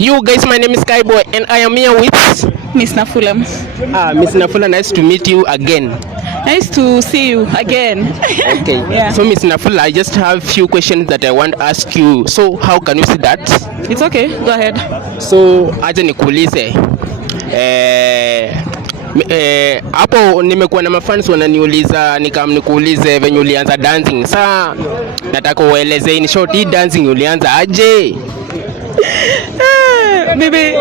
You guys, my name is Kaiboy and I am here with Miss Nafula. Miss Nafula, nice to meet you again. Nice to see you again. Okay. Yeah. So Miss Nafula, I just have few questions that I want to ask you. So how can you see that? It's okay. Go ahead. So aje nikuulize. Hapo nimekuwa na mafans wananiuliza nikuulize venye ulianza dancing. Saa nataka ueleze in short hii dancing ulianza aje? Maybe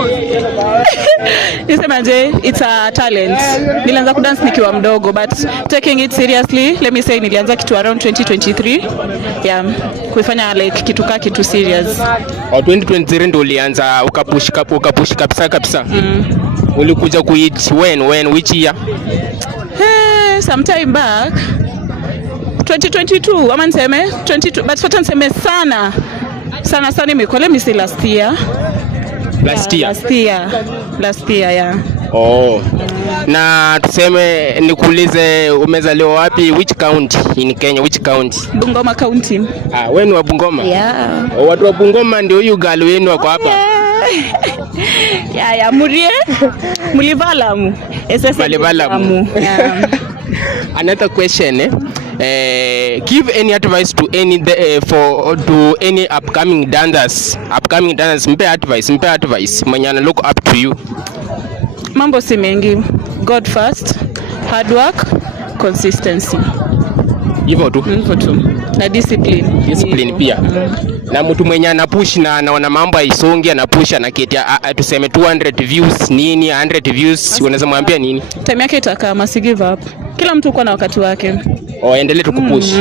nisemaje, it's a talent. Nilianza kudance nikiwa mdogo, but taking it seriously, let me say nilianza kitu around 2023. Yeah, kuifanya like kitu serious. 2023 ndio ulianza ukapush kabisa. Ulikuja kuit when which year? Sometime back 2022 ama niseme 22, but sasa niseme sana imekuwa, let me say last year. Last year, yeah. Oh. Na tuseme nikuulize umezaliwa wapi, which county in Kenya, which county? Bungoma County. Wewe ni wa Bungoma? Yeah. Watu wa Bungoma ndio huyu girl wenu wako hapa. Yeah, Mulivalamu. Mulivalamu. Yeah. Another question, give any advice to any upcoming dancers. Mpe advice. Mwenye ana look up to you. Mambo si mengi. God first, hard work, consistency. Hivyo tu. Na discipline pia. Na mtu mwenye anapush na anaona mambo haisongi, anapush anaketia tuseme 200 views nini, 100 views, unaweza mwambia nini? Time yake itakaa, si give up. Kila mtu uko na wakati wake. Endelee tu kupush.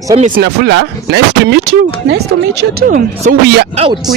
So Miss Nafula, nice to meet you. Nice to meet you too. So we are out.